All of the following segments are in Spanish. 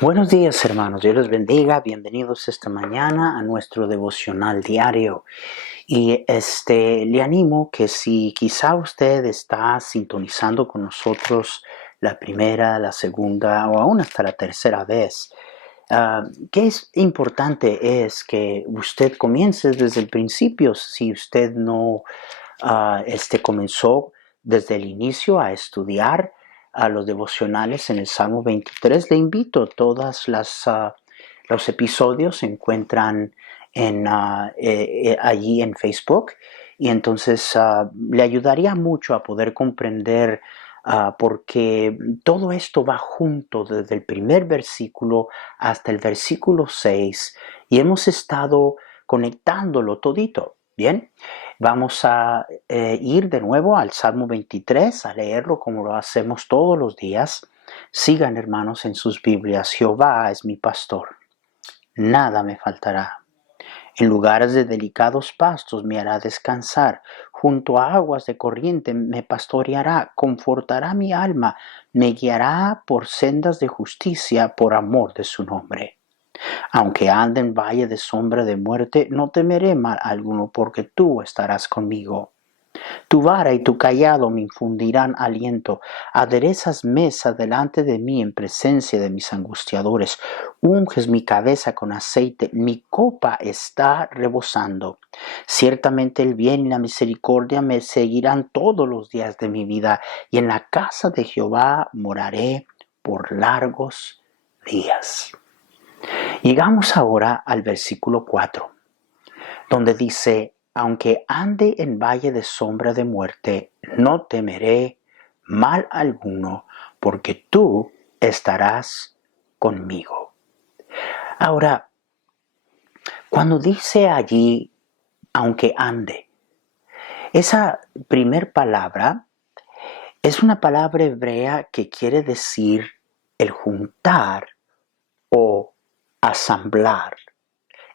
Buenos días, hermanos. Dios les bendiga. Bienvenidos esta mañana a nuestro devocional diario. Y le animo que si quizá usted está sintonizando con nosotros la primera, la segunda o aún hasta la tercera vez, que es importante es que usted comience desde el principio. Si usted no comenzó desde el inicio a estudiar a los devocionales en el Salmo 23. Le invito, los episodios se encuentran allí en Facebook, y entonces le ayudaría mucho a poder comprender, porque todo esto va junto desde el primer versículo hasta el versículo 6 y hemos estado conectándolo todito. Bien, vamos a ir de nuevo al Salmo 23, a leerlo como lo hacemos todos los días. Sigan, hermanos, en sus Biblias. Jehová es mi pastor, nada me faltará. En lugares de delicados pastos me hará descansar, junto a aguas de corriente me pastoreará, confortará mi alma, me guiará por sendas de justicia por amor de su nombre. Aunque ande en valle de sombra de muerte, no temeré mal alguno, porque tú estarás conmigo. Tu vara y tu cayado me infundirán aliento. Aderezas mesa delante de mí en presencia de mis angustiadores. Unges mi cabeza con aceite, mi copa está rebosando. Ciertamente el bien y la misericordia me seguirán todos los días de mi vida, y en la casa de Jehová moraré por largos días. Llegamos ahora al versículo 4, donde dice: aunque ande en valle de sombra de muerte, no temeré mal alguno, porque tú estarás conmigo. Ahora, cuando dice allí, aunque ande, esa primer palabra es una palabra hebrea que quiere decir el juntar o asamblar.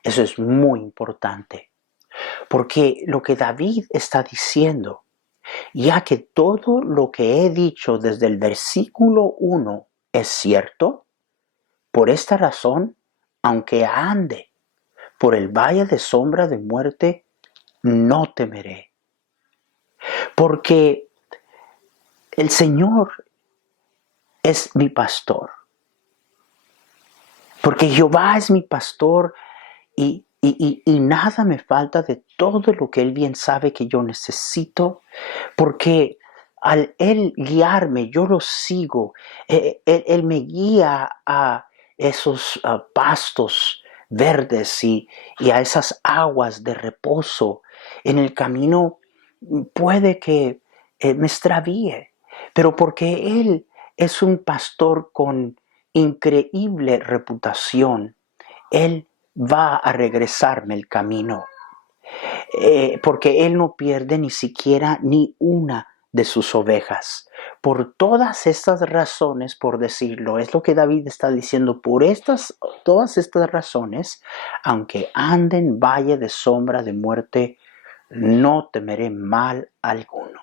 Eso es muy importante, porque lo que David está diciendo, ya que todo lo que he dicho desde el versículo 1 es cierto, por esta razón, aunque ande por el valle de sombra de muerte, no temeré. Porque el Señor es mi pastor. Porque Jehová es mi pastor y nada me falta de todo lo que Él bien sabe que yo necesito, porque al Él guiarme, yo lo sigo. Él me guía a esos pastos verdes y a esas aguas de reposo. En el camino puede que me extravíe, pero porque Él es un pastor con increíble reputación, Él va a regresarme el camino, porque Él no pierde ni siquiera ni una de sus ovejas. Por todas estas razones, por decirlo, es lo que David está diciendo, todas estas razones, aunque ande en valle de sombra de muerte, no temeré mal alguno.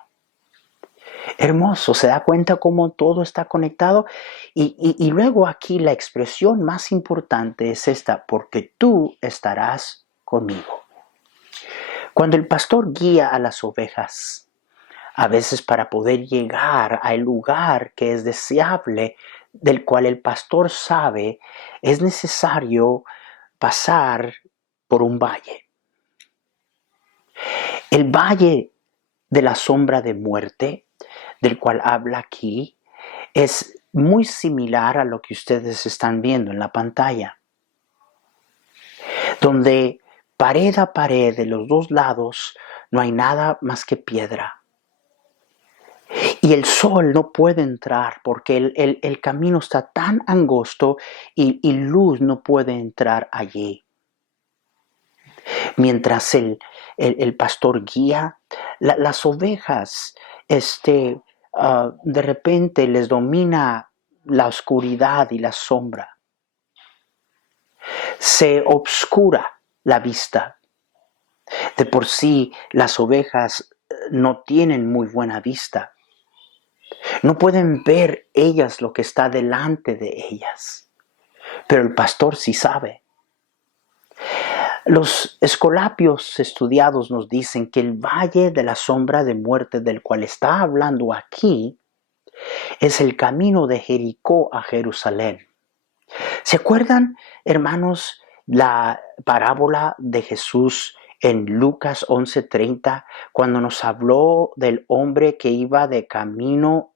Hermoso, se da cuenta cómo todo está conectado. Y luego aquí la expresión más importante es esta: porque tú estarás conmigo. Cuando el pastor guía a las ovejas, a veces para poder llegar al lugar que es deseable, del cual el pastor sabe, es necesario pasar por un valle. El valle de la sombra de muerte, del cual habla aquí, es muy similar a lo que ustedes están viendo en la pantalla, donde pared a pared de los dos lados no hay nada más que piedra. Y el sol no puede entrar porque el camino está tan angosto y luz no puede entrar allí. Mientras el pastor guía, las ovejas, de repente les domina la oscuridad y la sombra. Se obscura la vista. De por sí las ovejas no tienen muy buena vista. No pueden ver ellas lo que está delante de ellas. pero el pastor sí sabe. Los escolapios estudiados nos dicen que el valle de la sombra de muerte del cual está hablando aquí es el camino de Jericó a Jerusalén. ¿Se acuerdan, hermanos, la parábola de Jesús en Lucas 11:30, cuando nos habló del hombre que iba de camino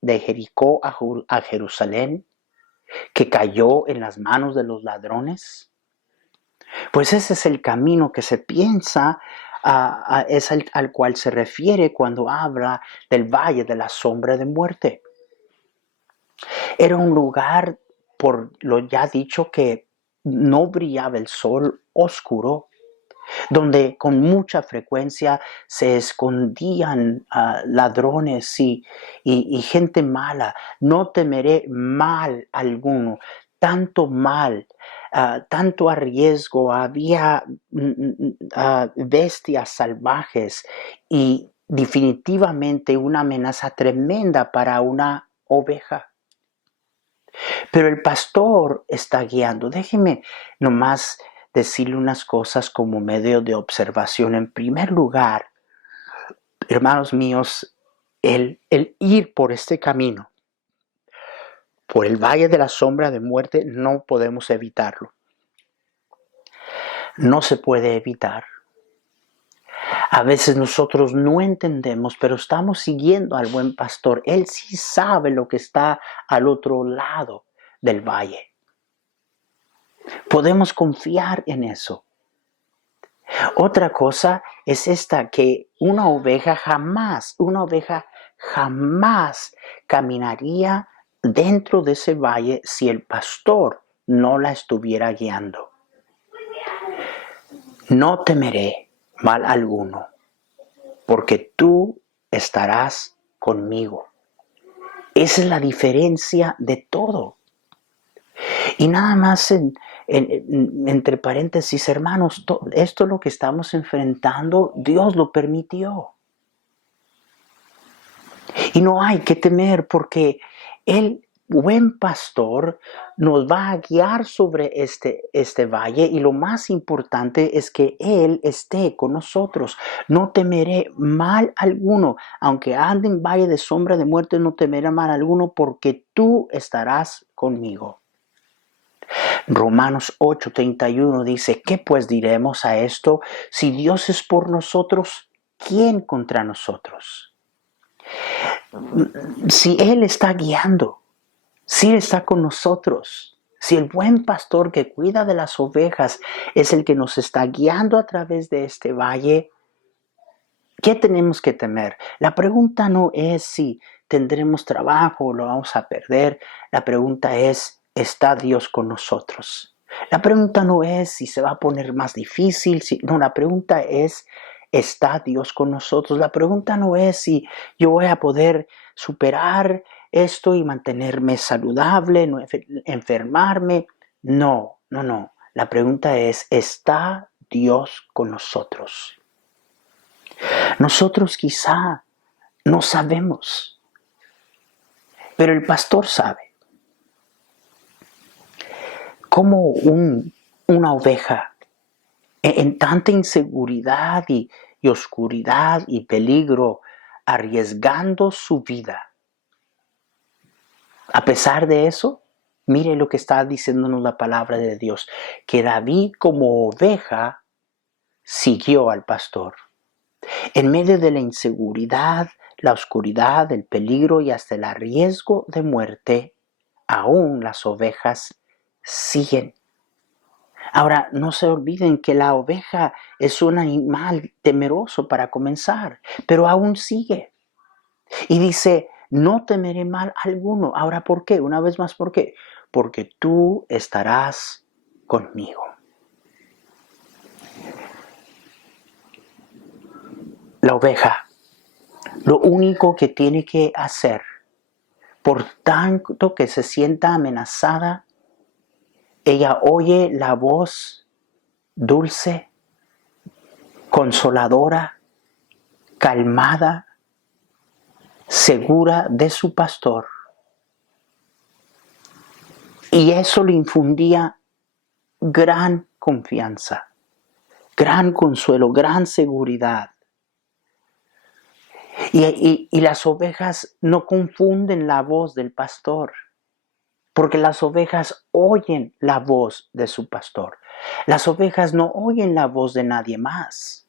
de Jericó a Jerusalén, que cayó en las manos de los ladrones? Pues ese es el camino que se piensa, es al cual se refiere cuando habla del valle de la sombra de muerte. Era un lugar, por lo ya dicho, que no brillaba el sol, oscuro, donde con mucha frecuencia se escondían ladrones y gente mala. No temeré mal alguno, tanto mal, tanto riesgo. Había bestias salvajes y definitivamente una amenaza tremenda para una oveja. Pero el pastor está guiando. Déjeme nomás decirle unas cosas como medio de observación. En primer lugar, hermanos míos, el ir por este camino, por el valle de la sombra de muerte, no podemos evitarlo. No se puede evitar. A veces nosotros no entendemos, pero estamos siguiendo al buen pastor. Él sí sabe lo que está al otro lado del valle. Podemos confiar en eso. Otra cosa es esta, que una oveja jamás caminaría dentro de ese valle si el pastor no la estuviera guiando. No temeré mal alguno, porque tú estarás conmigo. Esa es la diferencia de todo. Y nada más entre paréntesis, hermanos, esto es lo que estamos enfrentando, Dios lo permitió. Y no hay que temer, porque el buen pastor nos va a guiar sobre este valle, y lo más importante es que Él esté con nosotros. No temeré mal alguno, aunque ande en valle de sombra de muerte, no temeré mal alguno, porque tú estarás conmigo. Romanos 8:31 dice: ¿qué pues diremos a esto? Si Dios es por nosotros, ¿quién contra nosotros? Si Él está guiando, si Él está con nosotros, si el buen pastor que cuida de las ovejas es el que nos está guiando a través de este valle, ¿qué tenemos que temer? La pregunta no es si tendremos trabajo o lo vamos a perder. La pregunta es: ¿está Dios con nosotros? La pregunta no es si se va a poner más difícil. No, la pregunta es: ¿está Dios con nosotros? La pregunta no es si yo voy a poder superar esto y mantenerme saludable, no enfermarme. No. La pregunta es: ¿está Dios con nosotros? Nosotros quizá no sabemos, pero el pastor sabe. Como una oveja en tanta inseguridad y oscuridad y peligro, arriesgando su vida. A pesar de eso, mire lo que está diciéndonos la palabra de Dios, que David como oveja siguió al pastor. En medio de la inseguridad, la oscuridad, el peligro y hasta el riesgo de muerte, aún las ovejas siguen. Ahora, no se olviden que la oveja es un animal temeroso para comenzar, pero aún sigue. Y dice: no temeré mal alguno. Ahora, ¿por qué? Una vez más, ¿por qué? Porque tú estarás conmigo. La oveja, lo único que tiene que hacer, por tanto que se sienta amenazada, ella oye la voz dulce, consoladora, calmada, segura de su pastor. Y eso le infundía gran confianza, gran consuelo, gran seguridad. Y las ovejas no confunden la voz del pastor, porque las ovejas oyen la voz de su pastor. Las ovejas no oyen la voz de nadie más,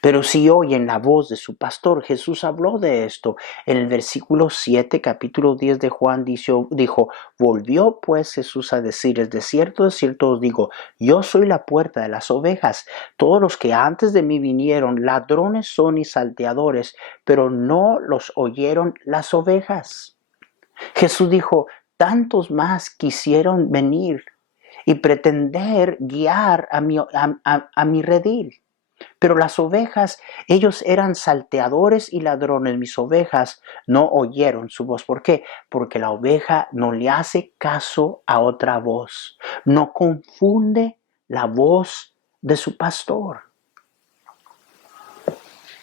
pero sí oyen la voz de su pastor. Jesús habló de esto en el versículo 7, capítulo 10 de Juan, dijo, volvió pues Jesús a decirles, de cierto os digo, yo soy la puerta de las ovejas. Todos los que antes de mí vinieron, ladrones son y salteadores, pero no los oyeron las ovejas. Jesús dijo, tantos más quisieron venir y pretender guiar a mi redil. Pero las ovejas, ellos eran salteadores y ladrones. Mis ovejas no oyeron su voz. ¿Por qué? Porque la oveja no le hace caso a otra voz. No confunde la voz de su pastor.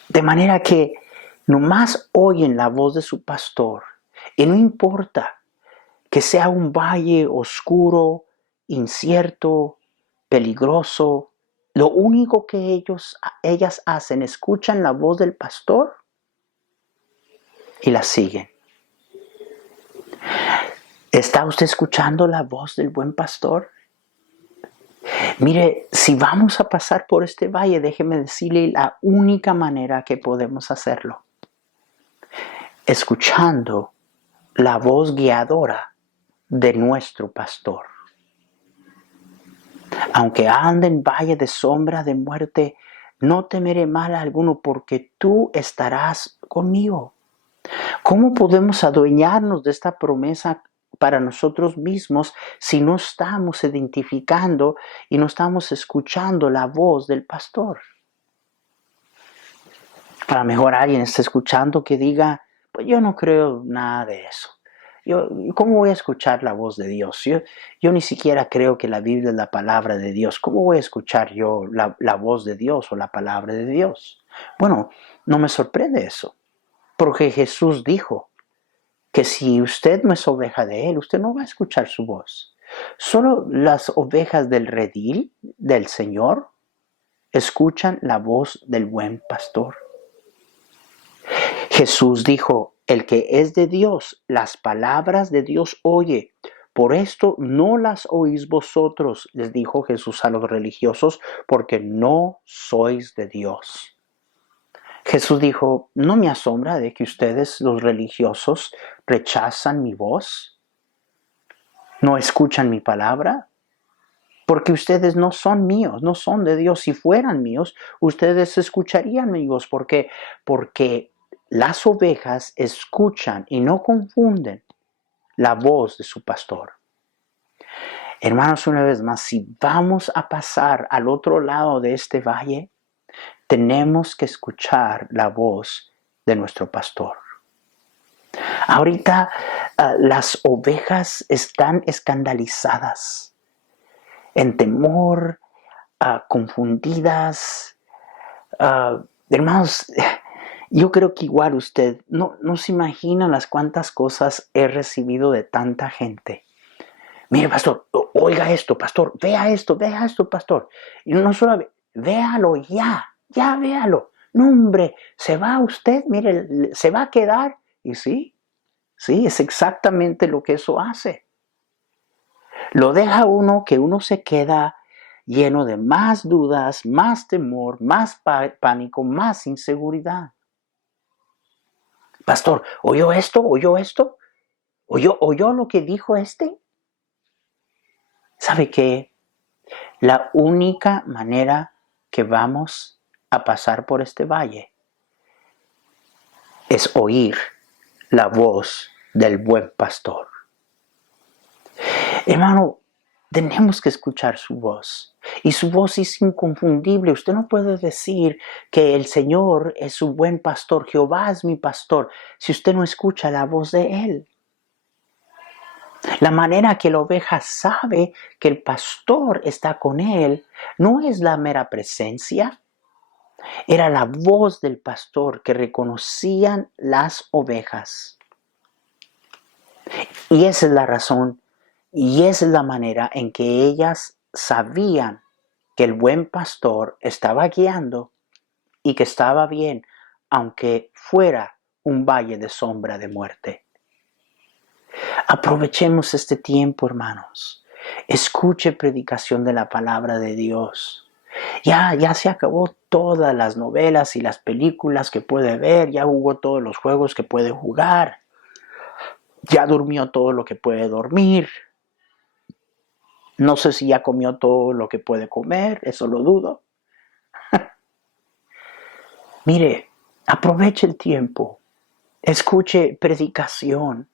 De manera que nomás oyen la voz de su pastor. Y no importa que sea un valle oscuro, incierto, peligroso. Lo único que ellas hacen, escuchan la voz del pastor y la siguen. ¿Está usted escuchando la voz del buen pastor? Mire, si vamos a pasar por este valle, déjeme decirle la única manera que podemos hacerlo. Escuchando la voz guiadora de nuestro pastor. Aunque ande en valle de sombra de muerte, no temeré mal alguno porque tú estarás conmigo. ¿Cómo podemos adueñarnos de esta promesa para nosotros mismos si no estamos identificando y no estamos escuchando la voz del pastor? A lo mejor alguien está escuchando que diga, pues yo no creo nada de eso. ¿Cómo voy a escuchar la voz de Dios? Yo ni siquiera creo que la Biblia es la palabra de Dios. ¿Cómo voy a escuchar yo la voz de Dios o la palabra de Dios? Bueno, no me sorprende eso, porque Jesús dijo que si usted no es oveja de Él, usted no va a escuchar su voz. Solo las ovejas del redil del Señor escuchan la voz del buen pastor. Jesús dijo, el que es de Dios, las palabras de Dios oye. Por esto no las oís vosotros, les dijo Jesús a los religiosos, porque no sois de Dios. Jesús dijo, no me asombra de que ustedes, los religiosos, rechazan mi voz, no escuchan mi palabra, porque ustedes no son míos, no son de Dios. Si fueran míos, ustedes escucharían mi voz. ¿Por qué? Porque las ovejas escuchan y no confunden la voz de su pastor. Hermanos, una vez más, si vamos a pasar al otro lado de este valle, tenemos que escuchar la voz de nuestro pastor. Ahorita las ovejas están escandalizadas, en temor, confundidas. Hermanos, yo creo que igual usted no se imagina las cuantas cosas he recibido de tanta gente. Mire, pastor, oiga esto, pastor, vea esto, pastor. Y no solo, véalo ya véalo. No, hombre, se va usted, mire, se va a quedar. Y sí, es exactamente lo que eso hace. Lo deja uno que uno se queda lleno de más dudas, más temor, más pánico, más inseguridad. Pastor, ¿oyó esto? ¿Oyó lo que dijo este? ¿Sabe qué? La única manera que vamos a pasar por este valle es oír la voz del buen pastor. Hermano, tenemos que escuchar su voz. Y su voz es inconfundible. Usted no puede decir que el Señor es su buen pastor, Jehová es mi pastor, si usted no escucha la voz de Él. La manera que la oveja sabe que el pastor está con él no es la mera presencia, era la voz del pastor que reconocían las ovejas. Y esa es la razón Y esa es la manera en que ellas sabían que el buen pastor estaba guiando y que estaba bien, aunque fuera un valle de sombra de muerte. Aprovechemos este tiempo, hermanos. Escuche predicación de la palabra de Dios. Ya se acabó todas las novelas y las películas que puede ver, ya jugó todos los juegos que puede jugar, ya durmió todo lo que puede dormir. No sé si ya comió todo lo que puede comer, eso lo dudo. Mire, aproveche el tiempo, escuche predicación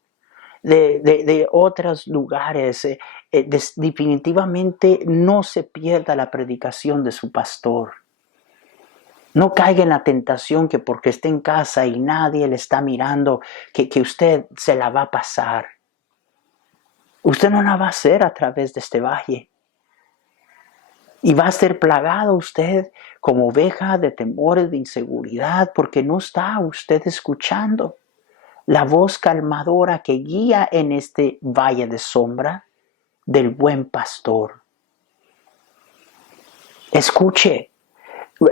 de otros lugares. Definitivamente no se pierda la predicación de su pastor. No caiga en la tentación que porque esté en casa y nadie le está mirando, que usted se la va a pasar. Usted no la va a hacer a través de este valle. Y va a ser plagado usted como oveja de temores, de inseguridad, porque no está usted escuchando la voz calmadora que guía en este valle de sombra del buen pastor. Escuche,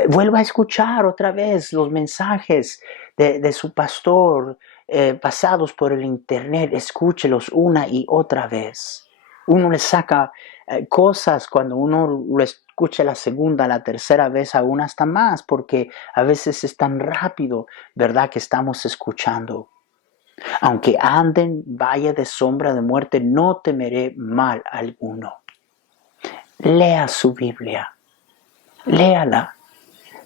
vuelva a escuchar otra vez los mensajes de su pastor pasados por el internet. Escúchelos una y otra vez. Uno le saca cosas cuando uno lo escucha la segunda, la tercera vez, aún hasta más, porque a veces es tan rápido, ¿verdad?, que estamos escuchando. Aunque ande en valle de sombra de muerte, no temeré mal alguno. Lea su Biblia, léala.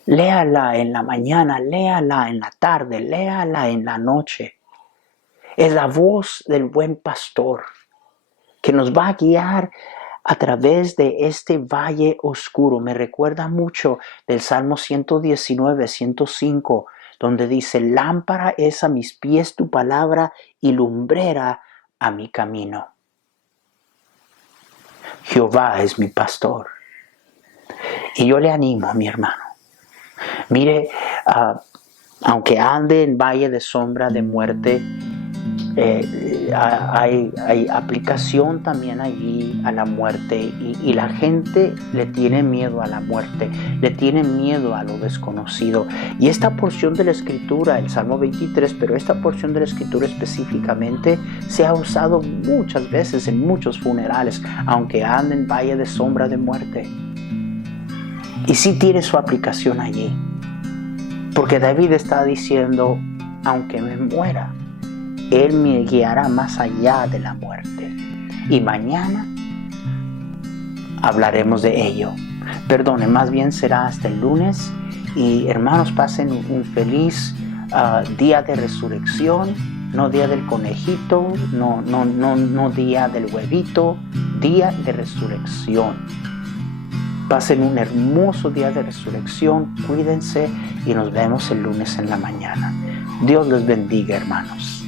Léala en la mañana, léala en la tarde, léala en la noche. Es la voz del buen pastor que nos va a guiar a través de este valle oscuro. Me recuerda mucho del Salmo 119, 105, donde dice: lámpara es a mis pies tu palabra y lumbrera a mi camino. Jehová es mi pastor. Y yo le animo, mi hermano. Mire, aunque ande en valle de sombra de muerte, hay aplicación también allí a la muerte, y la gente le tiene miedo a la muerte, le tiene miedo a lo desconocido. Y esta porción de la Escritura, el Salmo 23, pero esta porción de la Escritura específicamente se ha usado muchas veces en muchos funerales, aunque ande en valle de sombra de muerte. Y sí tiene su aplicación allí, porque David está diciendo: aunque me muera, Él me guiará más allá de la muerte. Y mañana hablaremos de ello. Perdone, más bien será hasta el lunes. Y hermanos, pasen un feliz día de resurrección. No día del conejito, no día del huevito, día de resurrección. Pasen un hermoso día de resurrección, cuídense y nos vemos el lunes en la mañana. Dios les bendiga, hermanos.